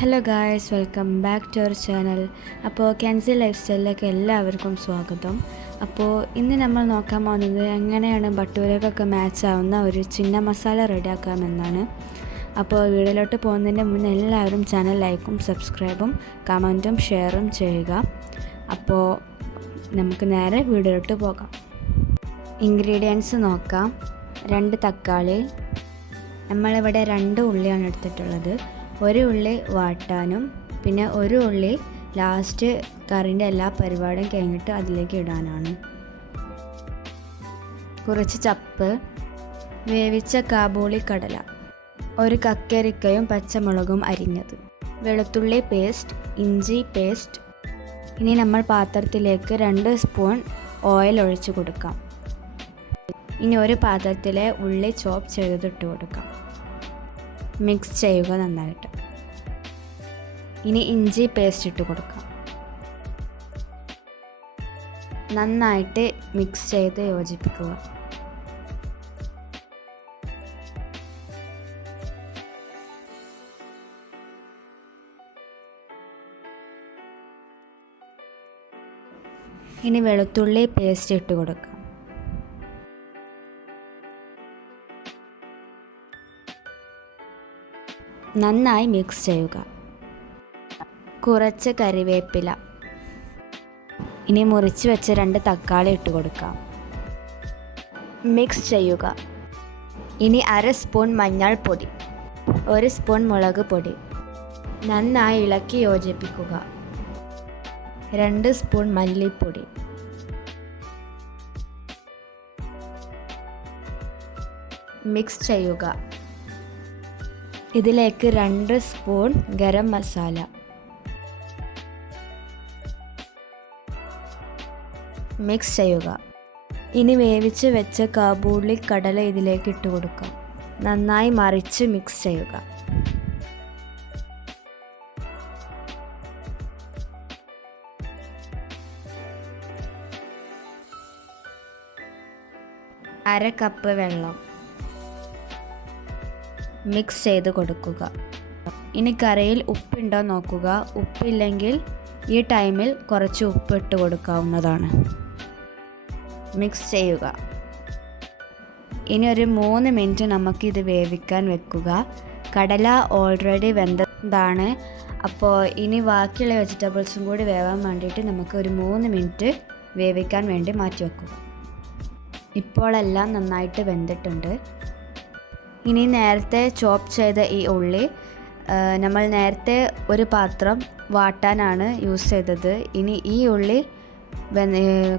Hello guys, welcome back to our channel. അപ്പോൾ ക്യാൻസി life സ്റ്റൈലിലേക്ക് എല്ലാവർക്കും സ്വാഗതം. അപ്പോൾ ഇന്ന് നമ്മൾ നോക്കാൻ പോകുന്നത് എങ്ങനെയാണ് ഭട്ടൂരക്കൊക്കെ മാച്ച് ആവുന്ന ഒരു ചിന്ന മസാല റെഡിയാക്കാമെന്നാണ്. അപ്പോൾ വീഡിയോയിലോട്ട് പോകുന്നതിൻ്റെ മുന്നേ എല്ലാവരും ചാനൽ ലൈക്കും സബ്സ്ക്രൈബും കമൻറ്റും ഷെയറും ചെയ്യുക. അപ്പോൾ നമുക്ക് നേരെ വീഡിയോയിലോട്ട് പോകാം. ഇൻഗ്രീഡിയൻസ് നോക്കാം. 2 തക്കാളി, നമ്മളിവിടെ 2 ഉള്ളിയാണ് എടുത്തിട്ടുള്ളത്. 1 ഉള്ളി വാട്ടാനും പിന്നെ 1 ഉള്ളി ലാസ്റ്റ് കറിൻ്റെ എല്ലാ പരിപാടിയും കഴിഞ്ഞിട്ട് അതിലേക്ക് ഇടാനാണ്. കുറച്ച് ചപ്പ്, വേവിച്ച കാബൂളി കടല, 1 കക്കരിക്കയും പച്ചമുളകും അരിഞ്ഞത്, വെളുത്തുള്ളി പേസ്റ്റ്, ഇഞ്ചി പേസ്റ്റ്. ഇനി നമ്മൾ പാത്രത്തിലേക്ക് 2 സ്പൂൺ ഓയിൽ ഒഴിച്ച് കൊടുക്കാം. ഇനി ഒരു പാത്രത്തിലെ ഉള്ളി ചോപ്പ് ചെയ്തിട്ട് കൊടുക്കാം. മിക്സ് ചെയ്യുക നന്നായിട്ട്. ഇനി ഇഞ്ചി പേസ്റ്റ് ഇട്ട് കൊടുക്കാം. നന്നായിട്ട് മിക്സ് ചെയ്ത് യോജിപ്പിക്കുക. ഇനി വെളുത്തുള്ളി പേസ്റ്റ് ഇട്ട് കൊടുക്കാം. നന്നായി മിക്സ് ചെയ്യുക. കുറച്ച് കറിവേപ്പില. ഇനി മുറിച്ച് വെച്ച 2 തക്കാളി ഇട്ട് കൊടുക്കാം. മിക്സ് ചെയ്യുക. ഇനി 1/2 സ്പൂൺ മഞ്ഞൾപ്പൊടി, 1 സ്പൂൺ മുളക് പൊടി. നന്നായി ഇളക്കി യോജിപ്പിക്കുക. 2 സ്പൂൺ മല്ലിപ്പൊടി. മിക്സ് ചെയ്യുക. ഇതിലേക്ക് 2 സ്പൂൺ ഗരം മസാല. മിക്സ് ചെയ്യുക. ഇനി വേവിച്ച് വെച്ച കാബൂളി കടല ഇതിലേക്ക് ഇട്ട് കൊടുക്കാം. നന്നായി മറിച്ച് മിക്സ് ചെയ്യുക. അര കപ്പ് വെള്ളം. മിക്സ് ചെയ്ത് കൊടുക്കുക. ഇനി കറിയിൽ ഉപ്പുണ്ടോ നോക്കുക. ഉപ്പില്ലെങ്കിൽ ഈ ടൈമിൽ കുറച്ച് ഉപ്പ് ഇട്ട് കൊടുക്കാവുന്നതാണ്. മിക്സ് ചെയ്യുക. ഇനി ഒരു 3 മിനിറ്റ് നമുക്കിത് വേവിക്കാൻ വെക്കുക. കടല ഓൾറെഡി വെന്തതാണ്. അപ്പോൾ ഇനി ബാക്കിയുള്ള വെജിറ്റബിൾസും കൂടി വേവാൻ വേണ്ടിയിട്ട് നമുക്ക് ഒരു 3 മിനിറ്റ് വേവിക്കാൻ വേണ്ടി മാറ്റി വെക്കുക. ഇപ്പോഴെല്ലാം നന്നായിട്ട് വെന്തിട്ടുണ്ട്. ഇനി നേരത്തെ ചോപ്പ് ചെയ്ത ഈ ഉള്ളി നമ്മൾ നേരത്തെ ഒരു പാത്രം വാട്ടാനാണ് യൂസ് ചെയ്തത്. ഇനി ഈ ഉള്ളി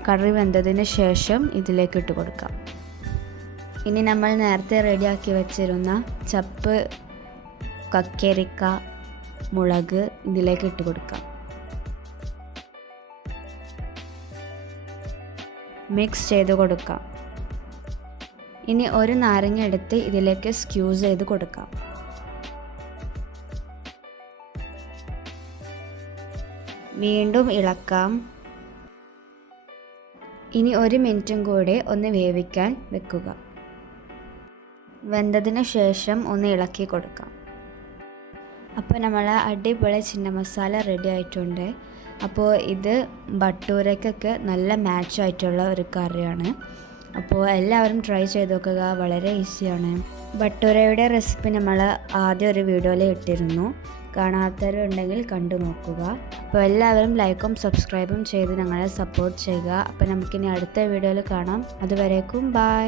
കറി വെന്തതിന് ശേഷം ഇതിലേക്ക് ഇട്ട് കൊടുക്കാം. ഇനി നമ്മൾ നേരത്തെ റെഡിയാക്കി വെച്ചിരുന്ന ചപ്പ്, കക്കരിക്ക, മുളക് ഇതിലേക്ക് ഇട്ട് കൊടുക്കാം. മിക്സ് ചെയ്ത് കൊടുക്കാം. ഇനി 1 നാരങ്ങ എടുത്ത് ഇതിലേക്ക് സ്ക്യൂസ് ചെയ്ത് കൊടുക്കാം. വീണ്ടും ഇളക്കാം. ഇനി 1 മിനിറ്റും കൂടി ഒന്ന് വേവിക്കാൻ വെക്കുക. വെന്തതിന് ശേഷം ഒന്ന് ഇളക്കി കൊടുക്കാം. അപ്പോൾ നമ്മൾ അടിപൊളി ചിന്ന മസാല റെഡി ആയിട്ടുണ്ട്. അപ്പോൾ ഇത് ഭട്ടൂരക്കൊക്കെ നല്ല മാച്ച് ആയിട്ടുള്ള ഒരു കറിയാണ്. അപ്പോൾ എല്ലാവരും ട്രൈ ചെയ്ത് നോക്കുക. വളരെ ഈസിയാണ്. ഭട്ടൂരയുടെ റെസിപ്പി നമ്മൾ ആദ്യം ഒരു വീഡിയോയിൽ ഇട്ടിരുന്നു. കാണാത്തവരുണ്ടെങ്കിൽ കണ്ടു നോക്കുക. അപ്പോൾ എല്ലാവരും ലൈക്കും സബ്സ്ക്രൈബും ചെയ്ത് ഞങ്ങളെ സപ്പോർട്ട് ചെയ്യുക. അപ്പോൾ നമുക്കിനി അടുത്ത വീഡിയോയിൽ കാണാം. അതുവരേക്കും ബൈ.